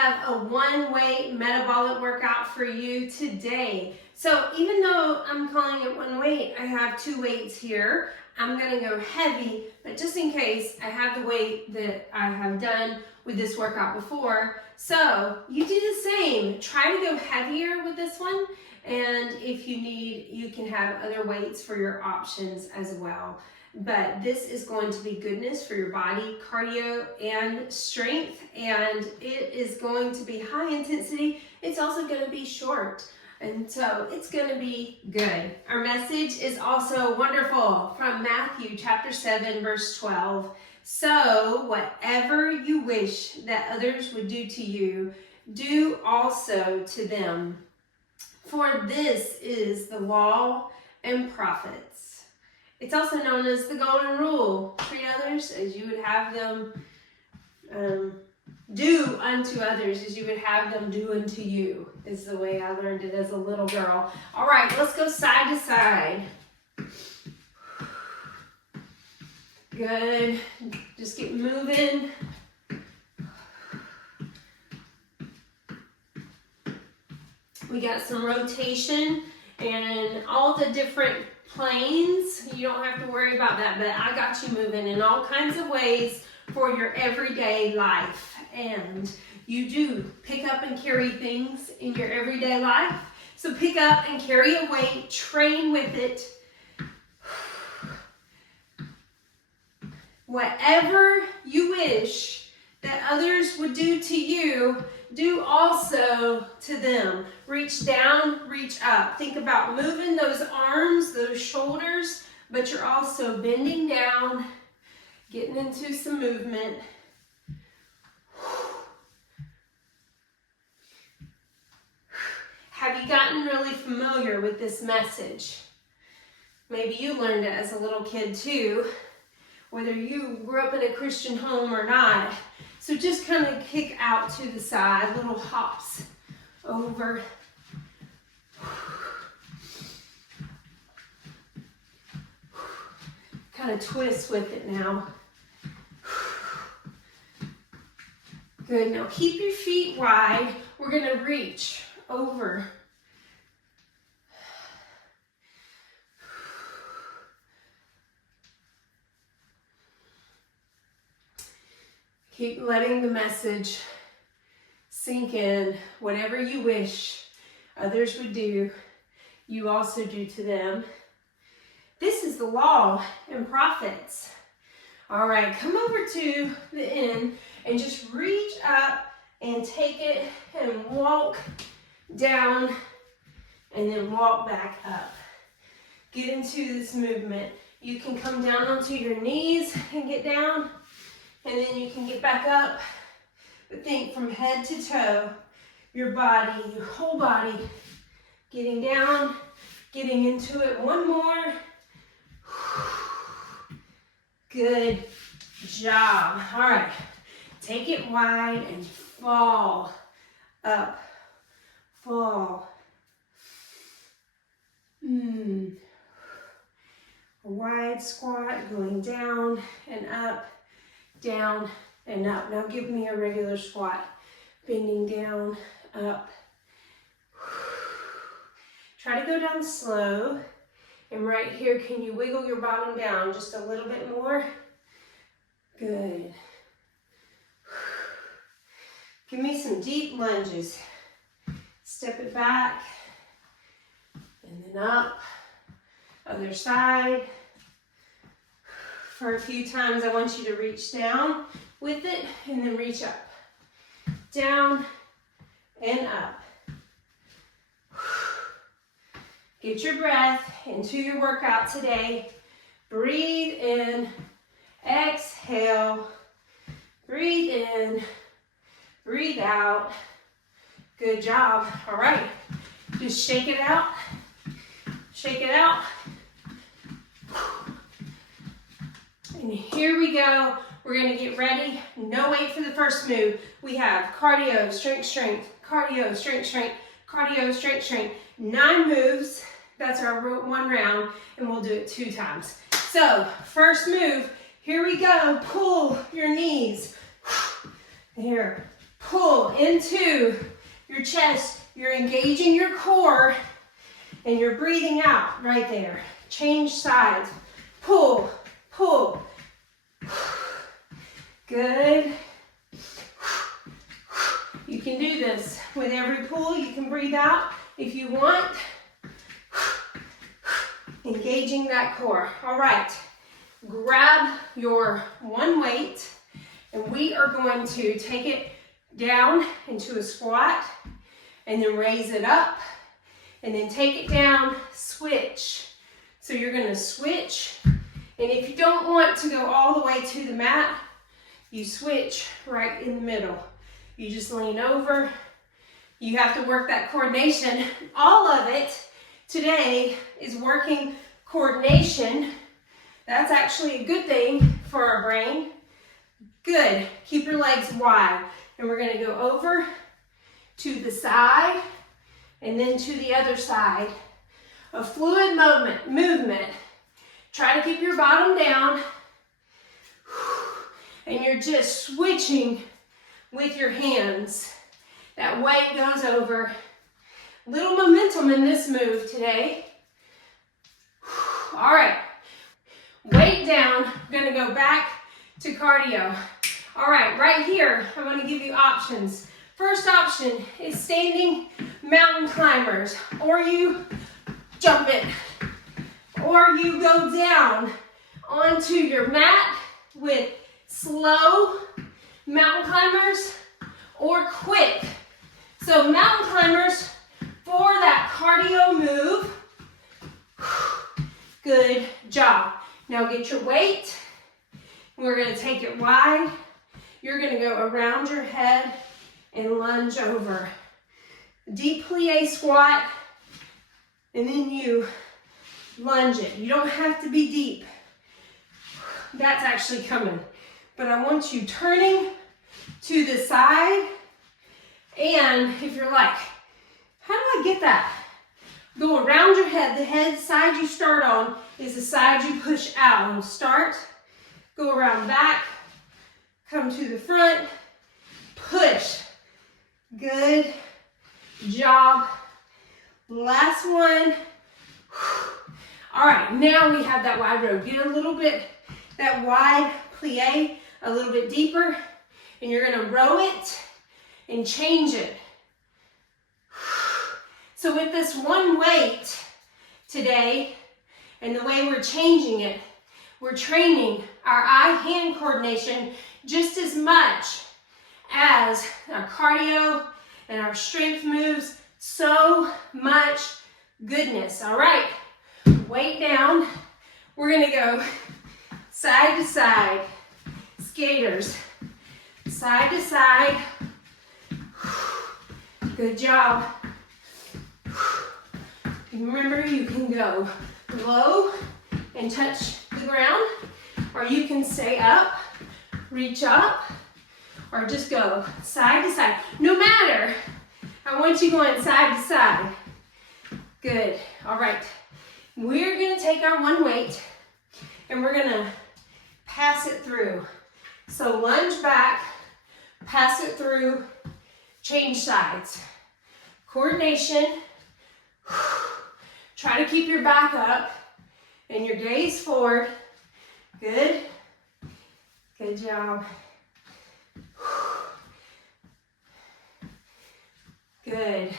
have a one-weight metabolic workout for you today. So even though I'm calling it one weight, I have two weights here. I'm gonna go heavy, but just in case, I have the weight that I have done with this workout before. So you do the same. Try to go heavier with this one. And if you need, you can have other weights for your options as well. But this is going to be goodness for your body, cardio and strength, and it is going to be high intensity. It's also going to be short, and so it's going to be good. Our message is also wonderful from Matthew chapter 7 verse 12. So whatever you wish that others would do to you, do also to them. For this is the law and prophets. It's also known as the golden rule. Treat others as you would have them do unto others, as you would have them do unto you, is the way I learned it as a little girl. All right, let's go side to side. Good. Just get moving. We got some rotation and all the different planes. You don't have to worry about that, but I got you moving in all kinds of ways for your everyday life. And you do pick up and carry things in your everyday life. So pick up and carry a weight, train with it. Whatever you wish that others would do to you, do also to them. Reach down, reach up. Think about moving those arms, those shoulders, but you're also bending down, getting into some movement. Have you gotten really familiar with this message? Maybe you learned it as a little kid too, whether you grew up in a Christian home or not. So just kind of kick out to the side, little hops over. Kind of twist with it now. Good, now keep your feet wide. We're gonna reach over. Keep letting the message sink in. Whatever you wish others would do, you also do to them. This is the law and prophets. All right, come over to the end and just reach up and take it and walk down and then walk back up. Get into this movement. You can come down onto your knees and get down. And then you can get back up, but think from head to toe, your body, your whole body, getting down, getting into it. One more. Good job. All right, take it wide and fall up, fall. A wide squat going down and up. Down and up. Now give me a regular squat. Bending down, up. Try to go down slow. And right here, can you wiggle your bottom down just a little bit more? Good. Give me some deep lunges. Step it back. And then up. Other side. For a few times, I want you to reach down with it and then reach up. Down and up. Get your breath into your workout today. Breathe in, exhale. Breathe in, breathe out. Good job. All right, just shake it out. Shake it out. And here we go. We're gonna get ready. No wait for the first move. We have cardio, strength, strength, cardio, strength, strength, cardio, strength, strength. 9 moves. That's our one round, and we'll do it 2 times. So, first move, here we go. Pull your knees. Here. Pull into your chest. You're engaging your core and you're breathing out right there. Change sides. Pull, pull. Good. You can do this with every pull. You can breathe out if you want. Engaging that core. All right. Grab your one weight and we are going to take it down into a squat and then raise it up and then take it down, switch. So you're going to switch, and if you don't want to go all the way to the mat, you switch right in the middle. You just lean over. You have to work that coordination. All of it today is working coordination. That's actually a good thing for our brain. Good. Keep your legs wide. And we're going to go over to the side and then to the other side. A fluid movement. Try to keep your bottom down. And you're just switching with your hands. That weight goes over. Little momentum in this move today. All right. Weight down. I'm going to go back to cardio. All right, right here, I'm going to give you options. First option is standing mountain climbers, or you jump it, or you go down onto your mat with slow mountain climbers or quick. So mountain climbers for that cardio move. Good job. Now get your weight. We're going to take it wide. You're going to go around your head and lunge over. Deep plie squat, and then you lunge it. You don't have to be deep. That's actually coming. But I want you turning to the side, and if you're like, how do I get that? Go around your head. The head side you start on is the side you push out. And start, go around back, come to the front, push. Good job. Last one. All right, now we have that wide road. Get a little bit, that wide plie, a little bit deeper, and you're gonna row it and change it. So with this one weight today, and the way we're changing it, we're training our eye-hand coordination just as much as our cardio and our strength moves. So much goodness. All right, weight down. We're gonna go side to side, skaters, side to side. Good job. Remember, you can go low and touch the ground, or you can stay up, reach up, or just go side to side. No matter, I want you going side to side. Good. All right. We're going to take our one weight and we're going to pass it through. So lunge back, pass it through, change sides. Coordination. Try to keep your back up and your gaze forward. Good. Good job. Good.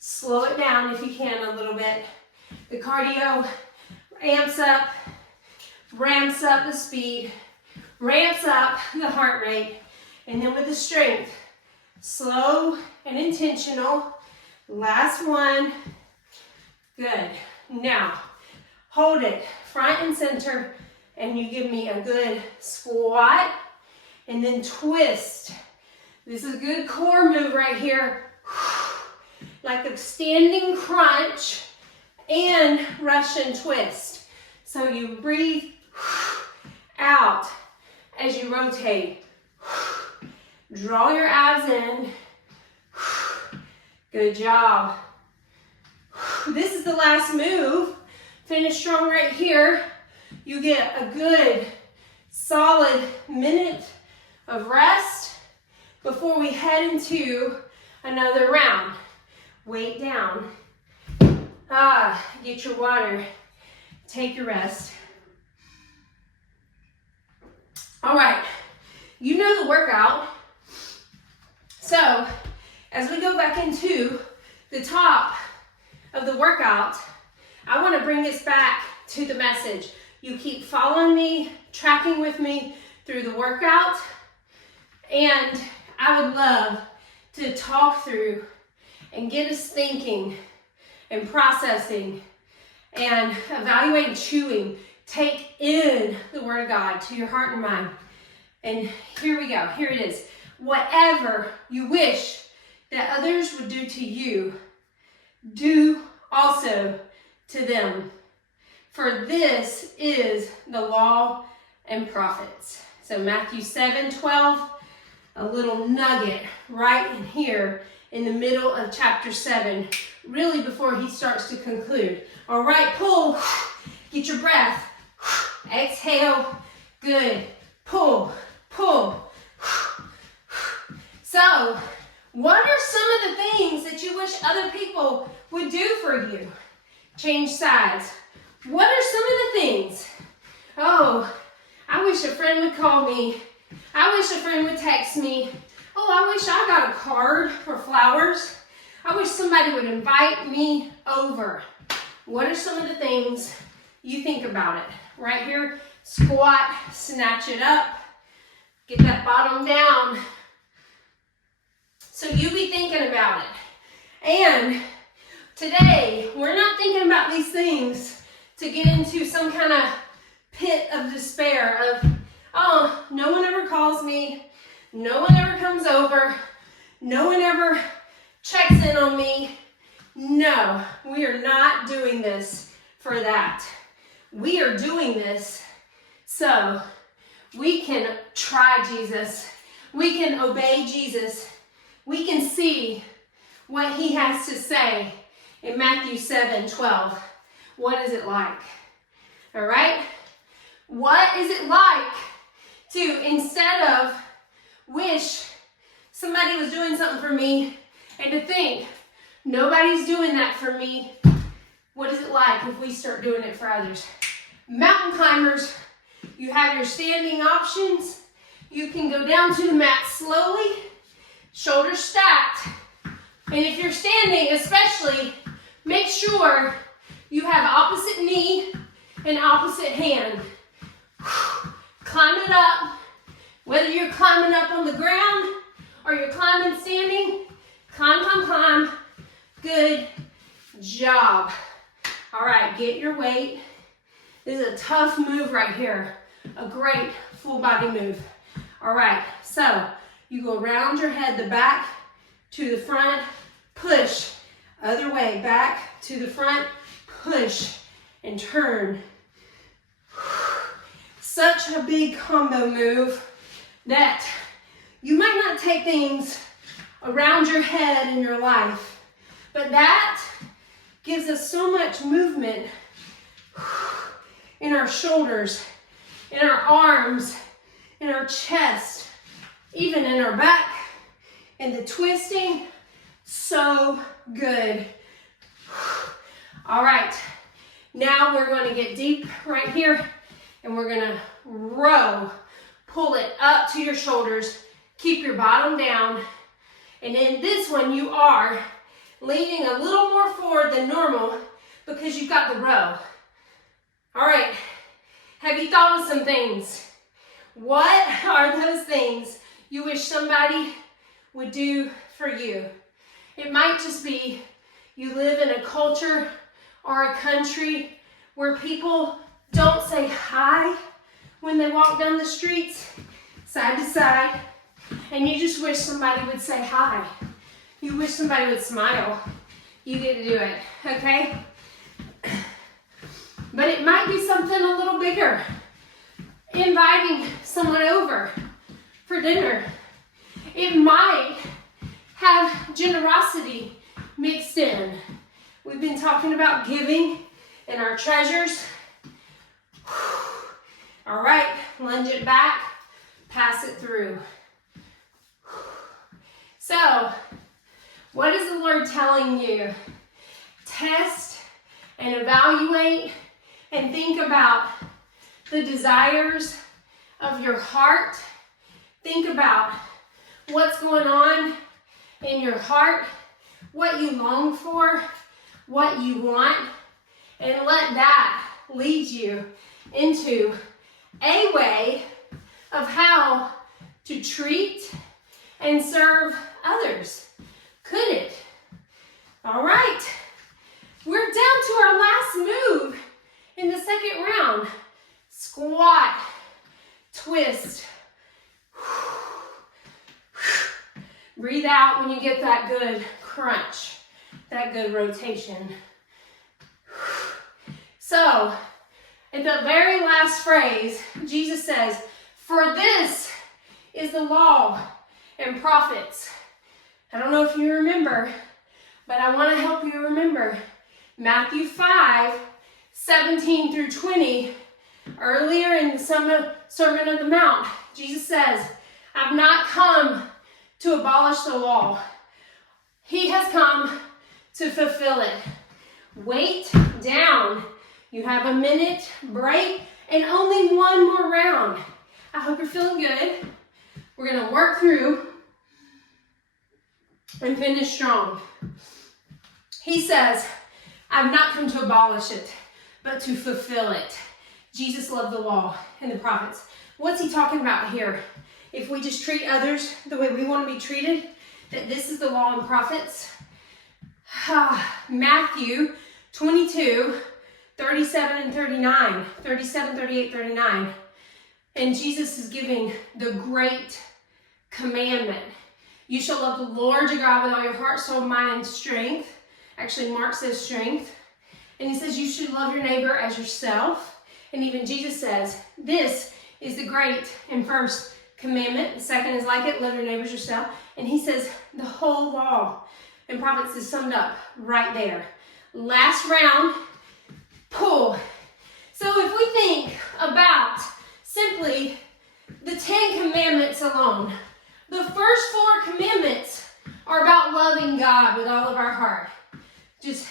Slow it down if you can a little bit. The cardio ramps up the speed, ramps up the heart rate, and then with the strength, slow and intentional. Last one. Good. Now, hold it front and center, and you give me a good squat, and then twist. This is a good core move right here. Like a standing crunch and Russian twist. So you breathe out as you rotate. Draw your abs in. Good job. This is the last move. Finish strong right here. You get a good, solid minute of rest. before we head into another round. Weight down. Get your water. Take your rest. All right, you know the workout. So as we go back into the top of the workout, I want to bring this back to the message. You keep following me, tracking with me through the workout, and I would love to talk through and get us thinking and processing and evaluating, chewing. Take in the Word of God to your heart and mind. And here we go. Here it is. Whatever you wish that others would do to you, do also to them. For this is the law and prophets. So Matthew 7:12, a little nugget right in here in the middle of chapter 7, really before he starts to conclude. All right, pull, get your breath, exhale, good, pull, pull. So, what are some of the things that you wish other people would do for you? Change sides. What are some of the things? Oh, I wish a friend would call me. I wish a friend would text me. Oh, I wish I got a card for flowers. I wish somebody would invite me over. What are some of the things you think about it? Right here, squat, snatch it up. Get that bottom down. So you be thinking about it. And today, we're not thinking about these things to get into some kind of pit of despair of, oh, no one ever calls me, no one ever comes over, no one ever checks in on me. No, we are not doing this for that. We are doing this so we can try Jesus. We can obey Jesus. We can see what he has to say in Matthew 7:12. What is it like? All right? What is it like to, instead of wish somebody was doing something for me and to think, nobody's doing that for me, what is it like if we start doing it for others? Mountain climbers, you have your standing options. You can go down to the mat slowly, shoulders stacked. And if you're standing especially, make sure you have opposite knee and opposite hand. Climb it up. Whether you're climbing up on the ground or you're climbing standing, climb, climb, climb. Good job. All right, get your weight. This is a tough move right here. A great full body move. All right, so you go around your head, the back to the front, push. Other way, back to the front, push and turn. Such a big combo move that you might not take things around your head in your life, but that gives us so much movement in our shoulders, in our arms, in our chest, even in our back, and the twisting. So good. All right, now we're going to get deep right here, and we're going to row. Pull it up to your shoulders. Keep your bottom down. And in this one, you are leaning a little more forward than normal because you've got the row. All right, have you thought of some things? What are those things you wish somebody would do for you? It might just be you live in a culture or a country where people don't say hi when they walk down the streets, side to side, and you just wish somebody would say hi. You wish somebody would smile. You get to do it, okay? But it might be something a little bigger. Inviting someone over for dinner. It might have generosity mixed in. We've been talking about giving and our treasures. All right, lunge it back, pass it through. So, what is the Lord telling you? Test and evaluate and think about the desires of your heart. Think about what's going on in your heart, what you long for, what you want, and let that lead you into a way of how to treat and serve others. Could it? All right. We're down to our last move in the second round. Squat, twist. Breathe out when you get that good crunch, that good rotation. So, in the very last phrase, Jesus says, "For this is the law and prophets." I don't know if you remember, but I want to help you remember. Matthew 5:17 through 20, earlier in the Sermon on the Mount, Jesus says, "I've not come to abolish the law. He has come to fulfill it." Wait down. You have a minute break and only one more round. I hope you're feeling good. We're going to work through and finish strong. He says, "I've not come to abolish it, but to fulfill it." Jesus loved the law and the prophets. What's he talking about here? If we just treat others the way we want to be treated, that this is the law and prophets. Matthew 22:37 and 39, 37, 38, 39. And Jesus is giving the great commandment. You shall love the Lord your God with all your heart, soul, mind, and strength. Actually, Mark says strength. And he says you should love your neighbor as yourself. And even Jesus says, this is the great and first commandment. The second is like it, love your neighbors yourself. And he says the whole law and prophets is summed up right there. Last round, pull. So if we think about simply the 10 commandments alone, the first 4 commandments are about loving God with all of our heart. Just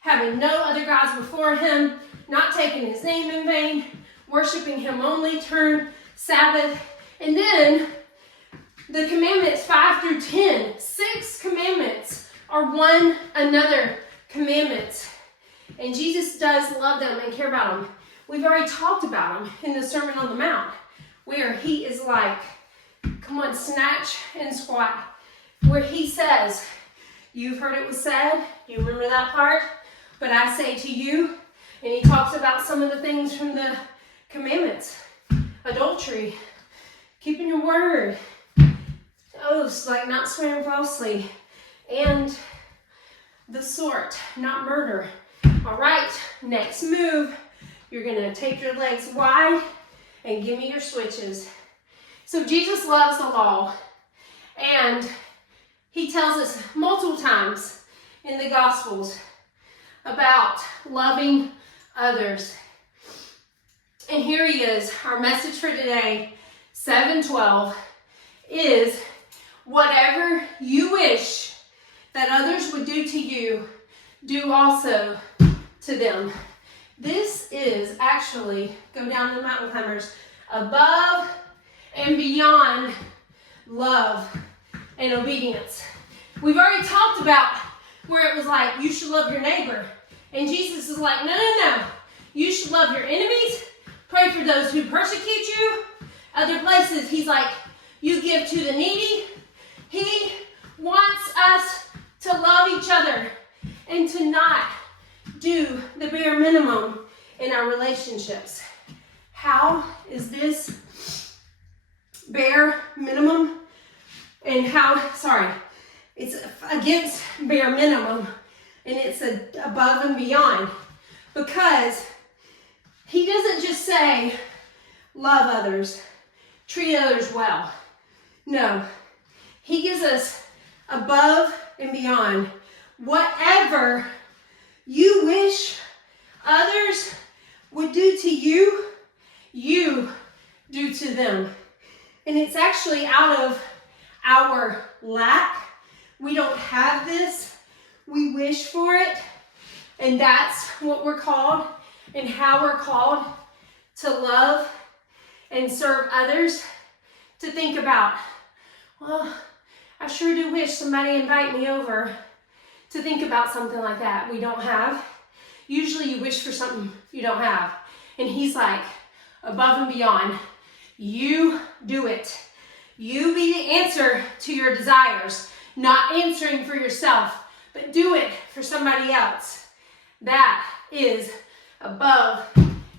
having no other gods before him, not taking his name in vain, worshiping him only, turn Sabbath. And then the commandments 5 through 10, 6 commandments are one another commandments. And Jesus does love them and care about them. We've already talked about them in the Sermon on the Mount, where he is like, come on, snatch and squat. Where he says, you've heard it was said, you remember that part? But I say to you, and he talks about some of the things from the commandments. Adultery, keeping your word, oaths like not swearing falsely, and the sort, not murder. All right, next move. You're gonna take your legs wide and give me your switches. So Jesus loves the law, and he tells us multiple times in the Gospels about loving others. And here he is. Our message for today, 7:12, is whatever you wish that others would do to you, do also to them. This is actually, go down to the mountain climbers, above and beyond love and obedience. We've already talked about where it was like, you should love your neighbor. And Jesus is like, no. You should love your enemies. Pray for those who persecute you. Other places, he's like, you give to the needy. He wants us to love each other and to not do the bare minimum in our relationships. How is this bare minimum? And it's against bare minimum, and it's above and beyond, because he doesn't just say love others, treat others well. No, he gives us above and beyond. Whatever you wish others would do to you, you do to them. And it's actually out of our lack. We don't have this. We wish for it. And that's what we're called and how we're called to love and serve others. To think about, well, I sure do wish somebody invite me over. To think about something like that we don't have. Usually you wish for something you don't have. And he's like, above and beyond, you do it. You be the answer to your desires, not answering for yourself, but do it for somebody else. That is above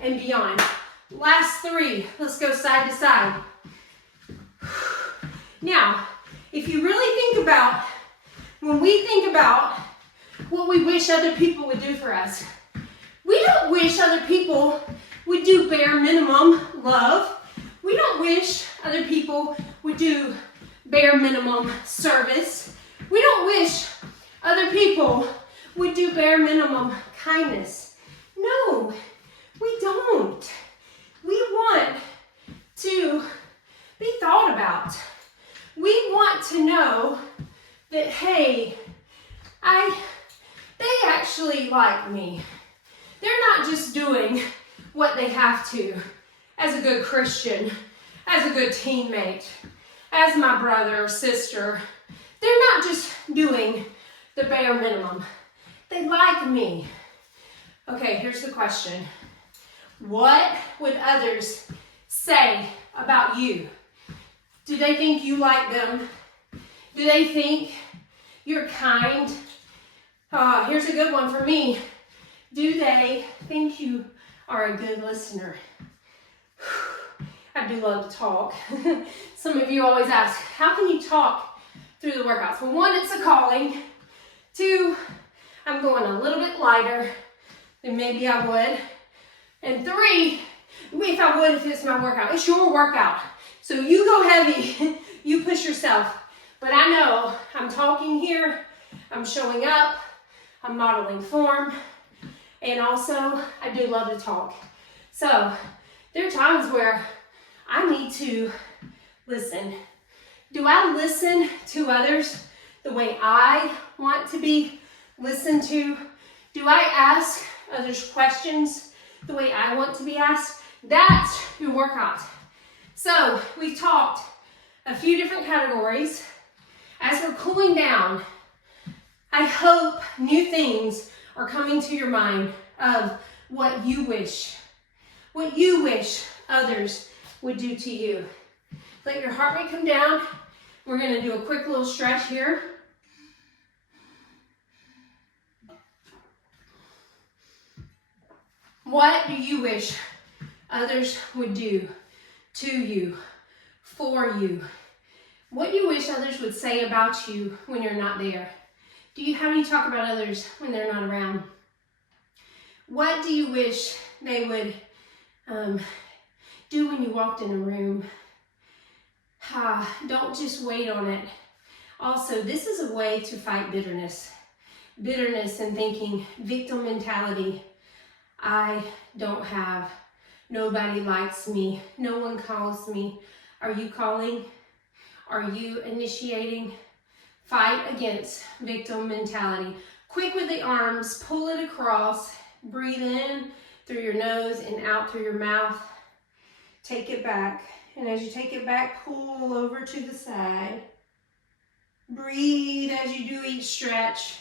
and beyond. Last three, let's go side to side. Now, if you really think about, when we think about what we wish other people would do for us, we don't wish other people would do bare minimum love. We don't wish other people would do bare minimum service. We don't wish other people would do bare minimum kindness. No, we don't. We want to be thought about. We want to know that, hey, they actually like me. They're not just doing what they have to as a good Christian, as a good teammate, as my brother or sister. They're not just doing the bare minimum. They like me. Okay, here's the question. What would others say about you? Do they think you like them? Do they think you're kind? Here's a good one for me. Do they think you are a good listener? I do love to talk. Some of you always ask, how can you talk through the workouts? Well, one, it's a calling. Two, I'm going a little bit lighter than maybe I would. And three, if I would, if it's my workout, it's your workout. So you go heavy, you push yourself. But I know I'm talking here, I'm showing up, I'm modeling form, and also I do love to talk. So there are times where I need to listen. Do I listen to others the way I want to be listened to? Do I ask others questions the way I want to be asked? That's your workout. So we've talked a few different categories. As we're cooling down, I hope new things are coming to your mind of what you wish others would do to you. Let your heart rate come down. We're going to do a quick little stretch here. What do you wish others would do to you, for you? What do you wish others would say about you when you're not there? Do you have any talk about others when they're not around? What do you wish they would do when you walked in a room? Don't just wait on it. Also, this is a way to fight bitterness. Bitterness and thinking, victim mentality. I don't have, nobody likes me, no one calls me. Are you calling? Are you initiating? Fight against victim mentality. Quick with the arms, pull it across, breathe in through your nose and out through your mouth. Take it back. And as you take it back, pull over to the side. Breathe as you do each stretch.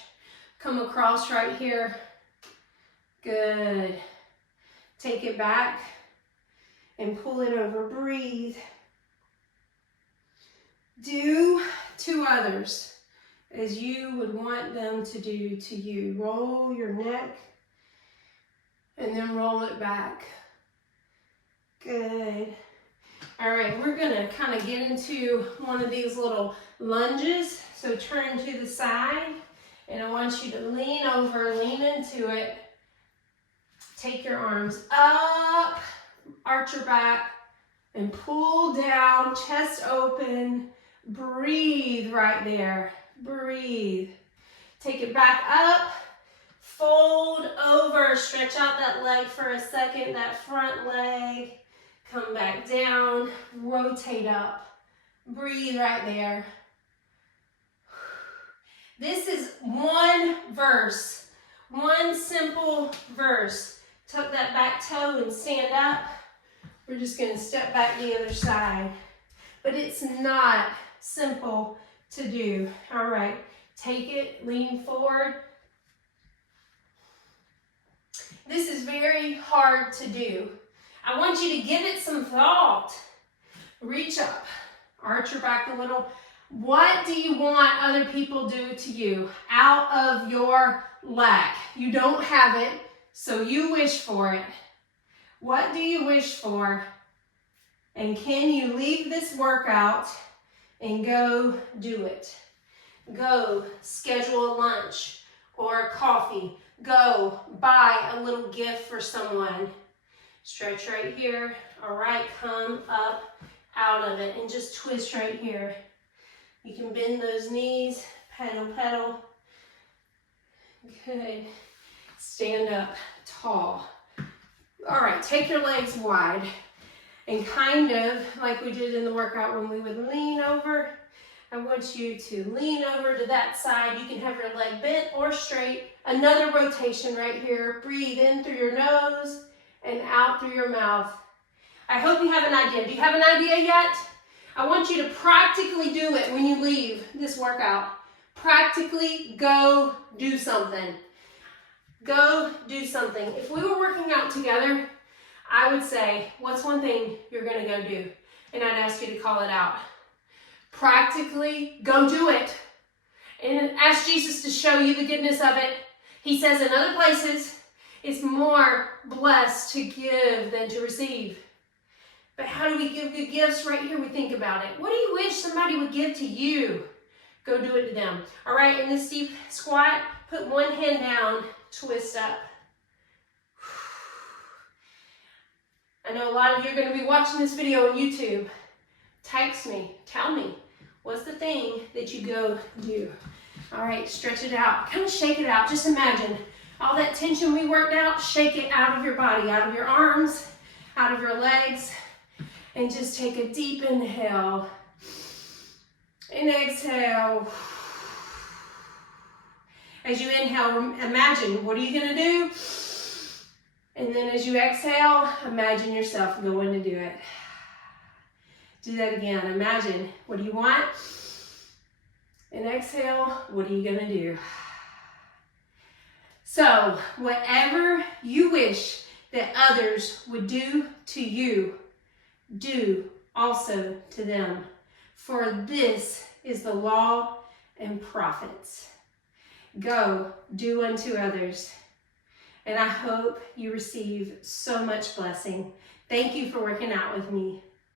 Come across right here. Good. Take it back and pull it over. Breathe. Do to others as you would want them to do to you. Roll your neck and then roll it back. Good. All right, we're gonna kind of get into one of these little lunges. So turn to the side and I want you to lean over, lean into it. Take your arms up, arch your back, and pull down, chest open. Breathe right there. Breathe. Take it back up, fold over, stretch out that leg for a second, that front leg. Come back down, rotate up. Breathe right there. This is one verse, one simple verse. Tuck that back toe and stand up. We're just going to step back the other side. But it's not simple to do. All right, take it, lean forward. This is very hard to do. I want you to give it some thought. Reach up, arch your back a little. What do you want other people to do to you out of your lack? You don't have it, so you wish for it. What do you wish for? And can you leave this workout and go do it? Go schedule a lunch or a coffee. Go buy a little gift for someone. Stretch right here. All right, come up out of it and just twist right here. You can bend those knees, pedal, pedal. Good. Stand up tall. All right, take your legs wide and kind of like we did in the workout when we would lean over. I want you to lean over to that side. You can have your leg bent or straight. Another rotation right here. Breathe in through your nose and out through your mouth. I hope you have an idea. Do you have an idea yet? I want you to practically do it when you leave this workout. Practically go do something. Go do something. If we were working out together, I would say, what's one thing you're going to go do? And I'd ask you to call it out. Practically go do it. And ask Jesus to show you the goodness of it. He says in other places, it's more blessed to give than to receive. But how do we give good gifts? Right here we think about it. What do you wish somebody would give to you? Go do it to them. All right, in this deep squat, put one hand down, twist up. I know a lot of you are going to be watching this video on YouTube. Text me, tell me, what's the thing that you go do? All right, stretch it out. Kind of shake it out. Just imagine all that tension we worked out, shake it out of your body, out of your arms, out of your legs. And just take a deep inhale and exhale. As you inhale, imagine, what are you going to do? And then as you exhale, imagine yourself going to do it. Do that again. Imagine, what do you want? And exhale, what are you going to do? So, whatever you wish that others would do to you, do also to them. For this is the law and prophets. Go, do unto others. And I hope you receive so much blessing. Thank you for working out with me.